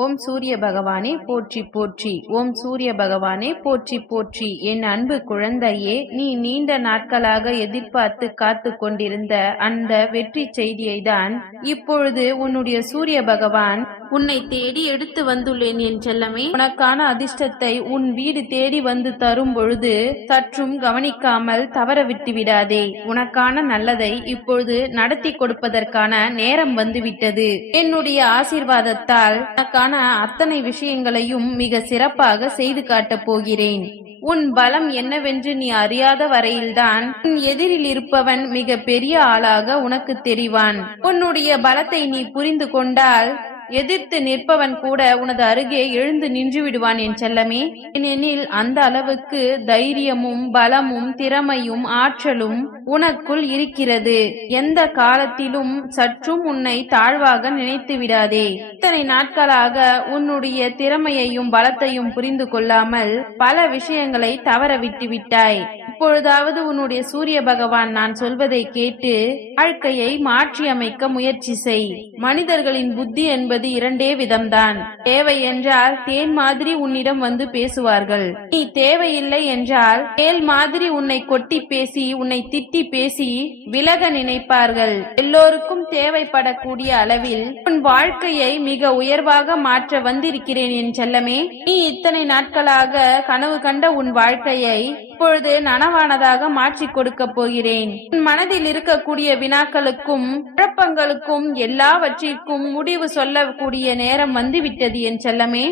ஓம் சூரிய பகவானே போற்றி போற்றி. ஓம் சூரிய பகவானே போற்றி போற்றி. என் அன்பு குழந்தையே நீ நீண்ட நாட்களாக எதிர்பார்த்து காத்து கொண்டிருந்த அந்த வெற்றி செய்தியை தான் இப்பொழுது உன்னுடைய சூரிய பகவான் உன்னை தேடி எடுத்து வந்துள்ளேன் என் செல்லமே. உனக்கான அதிர்ஷ்டத்தை உன் வீடு தேடி வந்து தரும் பொழுது சற்றும் கவனிக்காமல் தவற விட்டு விடாதே. உனக்கான நல்லதை இப்பொழுது நடத்தி கொடுப்பதற்கான நேரம் வந்துவிட்டது. என்னுடைய ஆசீர்வாதத்தால் உனக்கான அத்தனை விஷயங்களையும் மிக சிறப்பாக செய்து காட்டப் போகிறேன். உன் பலம் என்னவென்று நீ அறியாத வரையில்தான் உன் எதிரில் இருப்பவன் மிக பெரிய ஆளாக உனக்கு தெரிவான். உன்னுடைய பலத்தை நீ புரிந்து கொண்டால் எதிர்த்து நிற்பவன் கூட உனது அருகே எழுந்து நின்று விடுவான் என் செல்லமே. ஏனெனில் அந்த அளவுக்கு தைரியமும் பலமும் திறமையும் ஆற்றலும் உனக்குள் இருக்கிறது. எந்த காலத்திலும் சற்றும் உன்னை தாழ்வாக நினைத்து விடாதே. இத்தனை நாட்களாக உன்னுடைய திறமையையும் பலத்தையும் புரிந்து கொள்ளாமல் பல விஷயங்களை தவற விட்டு விட்டாய் இப்பொழுதாவது உன்னுடைய சூரிய பகவான் நான் சொல்வதை கேட்டு வாழ்க்கையை மாற்றி அமைக்க முயற்சி செய். மனிதர்களின் புத்தி என்பது இரண்டே விதம்தான். தேவை என்றால் தேன் மாதிரி உன்னிடம் வந்து பேசுவார்கள். நீ தேவையில்லை என்றால் தேல் மாதிரி உன்னை கொட்டி பேசி உன்னை திட்டி பேசி விலக நினைப்பார்கள். எல்லோருக்கும் தேவைப்படக்கூடிய அளவில் உன் வாழ்க்கையை மிக உயர்வாக மாற்ற வந்திருக்கிறேன் என் செல்லமே. நீ இத்தனை நாட்களாக கனவு கண்ட உன் வாழ்க்கையை இப்பொழுது நனவானதாக மாற்றி கொடுக்க போகிறேன். என் மனதில் இருக்கக்கூடிய வினாக்களுக்கும் குழப்பங்களுக்கும் எல்லாவற்றிற்கும் முடிவு சொல்லக்கூடிய நேரம் வந்துவிட்டது என் செல்லமே.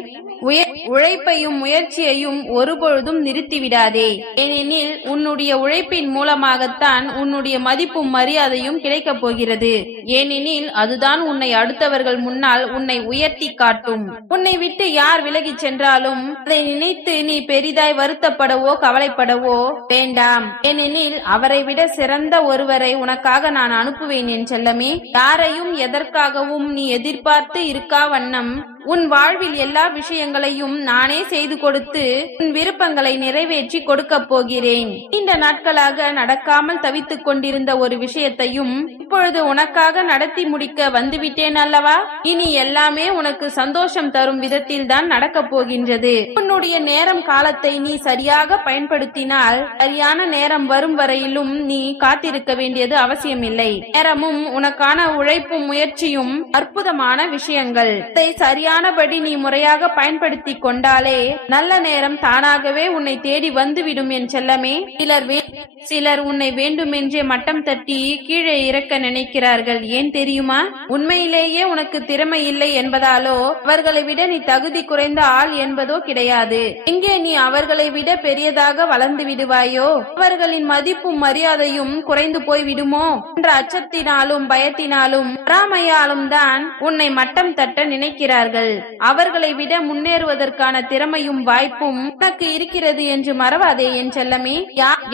உழைப்பையும் முயற்சியையும் ஒருபொழுதும் நிறுத்திவிடாதே. ஏனெனில் உன்னுடைய உழைப்பின் மூலமாகத்தான் உன்னுடைய மதிப்பும் மரியாதையும் கிடைக்கப் போகிறது. ஏனெனில் அதுதான் உன்னை அடுத்தவர்கள் முன்னால் உன்னை உயர்த்தி காட்டும். உன்னை விட்டு யார் விலகிச் சென்றாலும் அதை நினைத்து நீ பெரிதாய் வருத்தப்படவோ கவலைப்படவோ வேண்டாம். ஏனெனில் அவரை விட சிறந்த ஒருவரை உனக்காக நான் அனுப்புவேன் என் செல்லமே. யாரையும் எதற்காகவும் நீ எதிர்பார்த்து இருக்கா வண்ணம் உன் வாழ்வில் எல்லா விஷயங்களையும் நானே செய்து கொடுத்து உன் விருப்பங்களை நிறைவேற்றி கொடுக்கப் போகிறேன். நீண்ட நாட்களாக நடக்காமல் தவித்துக் கொண்டிருந்த ஒரு விஷயத்தையும் இப்பொழுது உனக்காக நடத்தி முடிக்க வந்துவிட்டேன் அல்லவா? இனி எல்லாமே உனக்கு சந்தோஷம் தரும் விதத்தில் தான் நடக்கப் போகின்றது. உன்னுடைய நேரம் காலத்தை நீ சரியாக பயன்படுத்தினால் சரியான நேரம் வரும் வரையிலும் நீ காத்திருக்க வேண்டியது அவசியமில்லை. நேரமும் உனக்கான உழைப்பும் முயற்சியும் அற்புதமான விஷயங்கள். இதை சரியானபடி நீ முறையாக பயன்படுத்தி கொண்டாலே நல்ல நேரம் தானாகவே உன்னை தேடி வந்துவிடும் என் செல்லமே. சிலர் வே- சிலர் உன்னை வேண்டுமென்றே மட்டம் தட்டி கீழே இறக்க நினைக்கிறார்கள். ஏன் தெரியுமா? உண்மையிலேயே உனக்கு திறமை இல்லை என்பதாலோ அவர்களை விட நீ தகுதி குறைந்த ஆள் என்பதோ கிடையாது. எங்கே நீ அவர்களை விட பெரியதாக வளர்ந்து விடுவாயோ? அவர்களின் மதிப்பும் மரியாதையும் குறைந்து போய் விடுமோ? என்ற அச்சத்தினாலும் பயத்தினாலும் பொறாமையாலும் தான் உன்னை மட்டம் தட்ட நினைக்கிறார்கள். அவர்களை விட முன்னேறுவதற்கான திறமையும் வாய்ப்பும் உனக்கு இருக்கிறது என்று மறவாதே என் செல்லமே.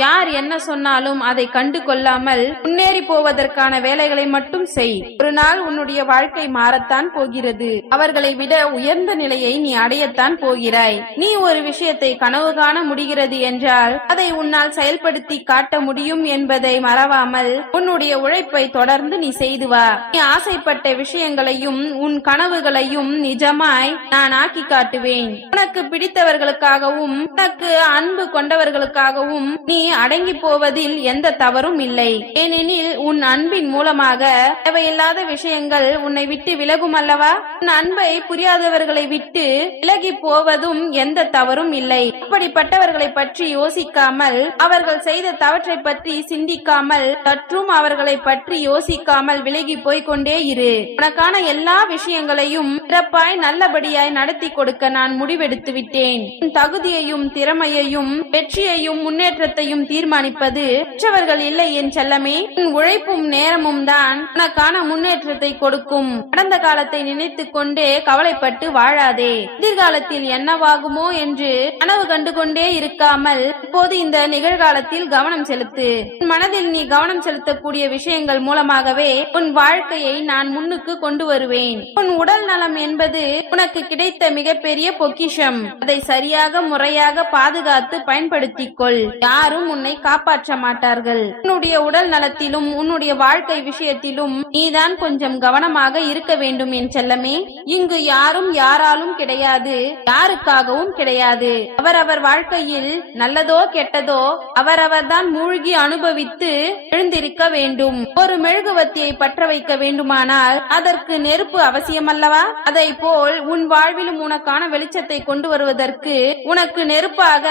யார் என்ன சொன்னாலும் அதை கண்டு கொள்ளாமல் முன்னேறி போவதற்கான வேலைகளை மட்டும் செய். ஒரு நாள் உன்னுடைய வாழ்க்கை மாறத்தான் போகிறது. அவர்களை விட உயர்ந்த நிலையை நீ அடையத்தான் போகிறாய். நீ ஒரு விஷயத்தை கனவு காண முடிகிறது என்றால் அதை உன்னால் செயல்படுத்தி காட்ட முடியும் என்பதை மறவாமல் உன்னுடைய உழைப்பை தொடர்ந்து நீ செய்து வா. நீ ஆசைப்பட்ட விஷயங்களையும் உன் கனவுகளையும் நிஜமாய் நான் ஆக்கி காட்டுவேன். உனக்கு பிடித்தவர்களுக்காகவும் உனக்கு அன்பு கொண்டவர்களுக்காகவும் நீ அடங்கி போவதில் எந்த தவறும் இல்லை. ஏனெனில் உன் அன்பின் மூலமாக தேவையில்லாத விஷயங்கள் உன்னை விட்டு விலகும் அல்லவா? உன் அன்பை புரியாதவர்களை விட்டு விலகி போவதும் எந்த தவறும் இல்லை. அப்படிப்பட்டவர்களை பற்றி யோசிக்காமல் அவர்கள் செய்த தவற்றை பற்றி சிந்திக்காமல் சற்றும் அவர்களை பற்றி யோசிக்காமல் விலகி போய்கொண்டே இரு. உனக்கான எல்லா விஷயங்களையும் சிறப்பாய் நல்லபடியாய் நடத்தி கொடுக்க நான் முடிவெடுத்து விட்டேன். உன் தகுதியையும் திறமையையும் வெற்றியையும் முன்னேற்றத்தையும் தீர்மானிப்பது மற்றவர்கள் இல்லை என் செல்லமே. உன் உழைப்பும் நேரமும் தான் உனக்கான முன்னேற்றத்தை கொடுக்கும். கடந்த காலத்தை நினைத்து கொண்டே கவலைப்பட்டு வாழாதே. எதிர்காலத்தில் என்னவாகுமோ என்று கனவு கண்டு கொண்டே இருக்காமல் இப்போது இந்த நிகழ்காலத்தில் கவனம் செலுத்து. உன் மனதில் நீ கவனம் செலுத்தக்கூடிய விஷயங்கள் மூலமாகவே உன் வாழ்க்கையை நான் முன்னுக்கு கொண்டு வருவேன். உன் உடல் நலம் என்பது என்பது உனக்கு கிடைத்த மிகப்பெரிய பொக்கிஷம். அதை சரியாக முறையாக பாதுகாத்து பயன்படுத்திக் கொள் யாரும் உன்னை காப்பாற்ற மாட்டார்கள். உன்னுடைய உடல் நலத்திலும் உன்னுடைய வாழ்க்கை விஷயத்திலும் நீதான் கொஞ்சம் கவனமாக இருக்க வேண்டும் என் செல்லமே. இங்கு யாரும் யாராலும் கிடையாது யாருக்காகவும் கிடையாது. அவரவர் வாழ்க்கையில் நல்லதோ கெட்டதோ அவரவர்தான் மூழ்கி அனுபவித்து எழுந்திருக்க வேண்டும். ஒரு மெழுகுவத்தியை பற்ற வைக்க வேண்டுமானால் அதற்கு நெருப்பு அவசியமல்லவா? அதை போல் உன் வாழ்விலும் உனக்கான வெளிச்சத்தை கொண்டு வருவதற்கு உனக்கு நெருப்பாக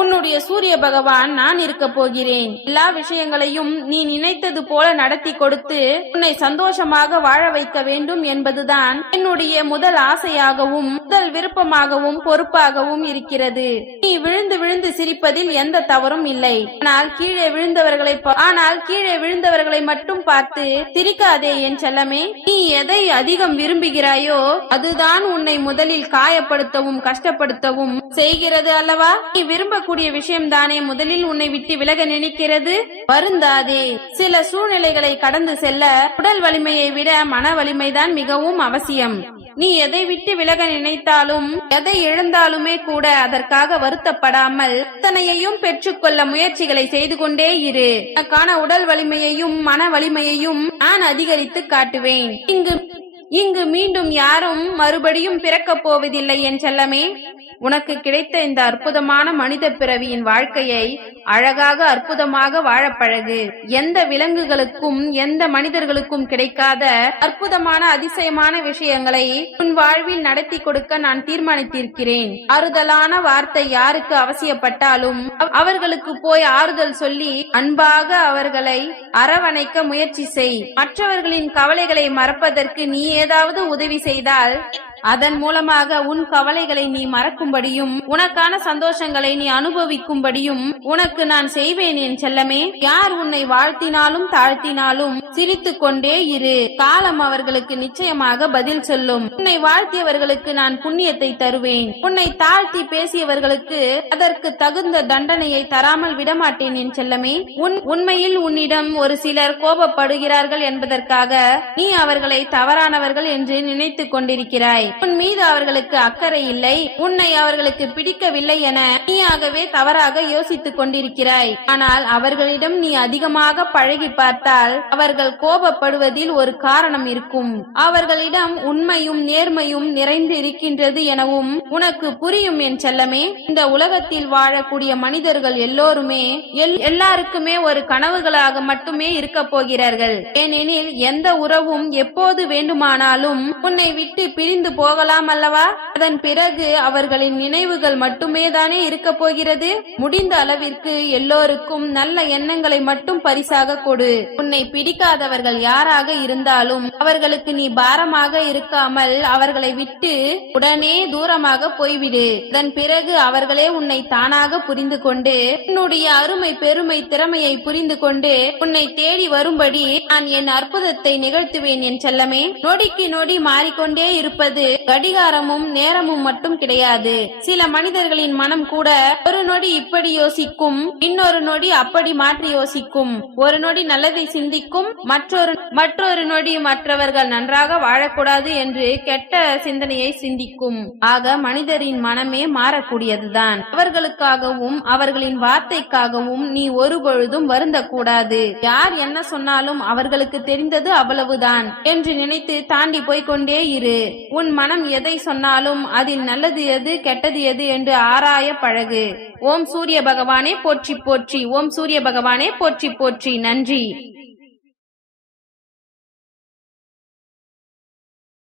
உன்னுடைய சூரிய பகவான் நான் இருக்க போகிறேன். எல்லா விஷயங்களையும் நீ நினைத்தது போல நடத்தி கொடுத்து உன்னை சந்தோஷமாக வாழ வைக்க வேண்டும் என்பதுதான் என்னுடைய முதல் ஆசையாகவும் முதல் விருப்பமாகவும் பொறுப்பாகவும் இருக்கிறது. நீ விழுந்து விழுந்து சிரிப்பதில் எந்த தவறும் இல்லை. ஆனால் கீழே விழுந்தவர்களை ஆனால் கீழே விழுந்தவர்களை மட்டும் பார்த்து சிரிக்காதே என் செல்லமே நீ எதை அதிகம் விரும்புகிறாயோ அது அதுதான் உன்னை முதலில் காயப்படுத்தவும் கஷ்டப்படுத்தவும் செய்கிறது அல்லவா? நீ விரும்பக்கூடிய விஷயம் தானே முதலில் உன்னை விட்டு விலக நினைக்கிறது? வருந்தாதே. சில சூழ்நிலைகளை கடந்து செல்ல உடல் வலிமையை விட மன வலிமைதான் மிகவும் அவசியம். நீ எதை விட்டு விலக நினைத்தாலும் எதை இழந்தாலுமே கூட அதற்காக வருத்தப்படாமல் அத்தனையையும் பெற்றுக்கொள்ள முயற்சிகளை செய்து கொண்டே இரு. உனக்கான உடல் வலிமையையும் மன வலிமையையும் நான் அதிகரித்து காட்டுவேன். இங்கு இங்கு மீண்டும் யாரும் மறுபடியும் பிறக்கப் போவதில்லை என் செல்லமே. உனக்கு கிடைத்த இந்த அற்புதமான மனித பிறவியின் வாழ்க்கையை அழகாக அற்புதமாக வாழப்பழகு எந்த விலங்குகளுக்கும் எந்த மனிதர்களுக்கும் கிடைக்காத அற்புதமான அதிசயமான விஷயங்களை உன் வாழ்வில் நடத்தி கொடுக்க நான் தீர்மானித்திருக்கிறேன். ஆறுதலான வார்த்தை யாருக்கு அவசியப்பட்டாலும் அவர்களுக்கு போய் ஆறுதல் சொல்லி அன்பாக அவர்களை அரவணைக்க முயற்சி செய். மற்றவர்களின் கவலைகளை மறப்பதற்கு நீ ஏதாவது உதவி செய்தால் அதன் மூலமாக உன் கவலைகளை நீ மறக்கும்படியும் உனக்கான சந்தோஷங்களை நீ அனுபவிக்கும்படியும் உனக்கு நான் செய்வேன் என் செல்லமே. யார் உன்னை வாழ்த்தினாலும் தாழ்த்தினாலும் சிரித்துக் கொண்டே இரு. காலம் அவர்களுக்கு நிச்சயமாக பதில் சொல்லும். உன்னை வாழ்த்தியவர்களுக்கு நான் புண்ணியத்தை தருவேன். உன்னை தாழ்த்தி பேசியவர்களுக்கு அதற்கு தகுந்த தண்டனையை தராமல் விடமாட்டேன் என் செல்லமே. உன் உண்மையில் உன்னிடம் ஒரு சிலர் கோபப்படுகிறார்கள் என்பதற்காக நீ அவர்களை தவறானவர்கள் என்று நினைத்துக் கொண்டிருக்கிறாய். உன் மீது அவர்களுக்கு அக்கறை இல்லை. உன்னை அவர்களுக்கு பிடிக்கவில்லை என நீயாகவே தவறாக யோசித்துக் கொண்டிருக்கிறாய். ஆனால் அவர்களிடம் நீ அதிகமாக பழகி பார்த்தால் அவர்கள் கோபப்படுவதில் ஒரு காரணம் இருக்கும். அவர்களிடம் உண்மையும் நேர்மையும் நிறைந்து இருக்கின்றது எனவும் உனக்கு புரியும் என் செல்லமே. இந்த உலகத்தில் வாழக்கூடிய மனிதர்கள் எல்லோருமே எல்- எல்லாருக்குமே ஒரு கனவுகளாக மட்டுமே இருக்க போகிறார்கள். ஏனெனில் எந்த உறவும் எப்போது வேண்டுமானாலும் உன்னை விட்டு பிரிந்து போகலாம் அல்லவா? அதன் பிறகு அவர்களின் நினைவுகள் மட்டுமே தானே இருக்க போகிறது? முடிந்த அளவிற்கு எல்லோருக்கும் நல்ல எண்ணங்களை மட்டும் பரிசாக கொடு. உன்னை பிடிக்காதவர்கள் யாராக இருந்தாலும் அவர்களுக்கு நீ பாரமாக இருக்காமல் அவர்களை விட்டு உடனே தூரமாக போய்விடு. அதன் பிறகு அவர்களே உன்னை தானாக புரிந்து கொண்டு உன்னுடைய அருமை பெருமை திறமையை புரிந்து கொண்டு உன்னை தேடி வரும்படி நான் என் அற்புதத்தை நிகழ்த்துவேன் என் செல்லமே. நொடிக்கு நொடி மாறிக்கொண்டே இருப்பது கடிகாரமும் நேரமும் மட்டும் கிடையாது. சில மனிதர்களின் மனம் கூட ஒரு நொடி இப்படி யோசிக்கும் இன்னொரு நொடி அப்படி மாற்றி யோசிக்கும். ஒரு நொடி நல்லதை சிந்திக்கும் மற்றொரு மற்றொரு நொடி மற்றவர்கள் நன்றாக வாழக்கூடாது என்று கெட்ட சிந்தனையை சிந்திக்கும். ஆக மனிதரின் மனமே மாறக்கூடியதுதான். அவர்களுக்காகவும் அவர்களின் வார்த்தைக்காகவும் நீ ஒருபொழுதும் வருந்தக்கூடாது. யார் என்ன சொன்னாலும் அவர்களுக்கு தெரிந்தது அவ்வளவுதான். என்று நினைத்து தாண்டி போய்கொண்டே இரு. உன் மனம் எதை சொன்னாலும் அதில் நல்லது எது கெட்டது எது என்று ஆராய பழகு. ஓம் சூரிய பகவானே போற்றி போற்றி ஓம் சூரிய பகவானே போற்றி போற்றி. நன்றி.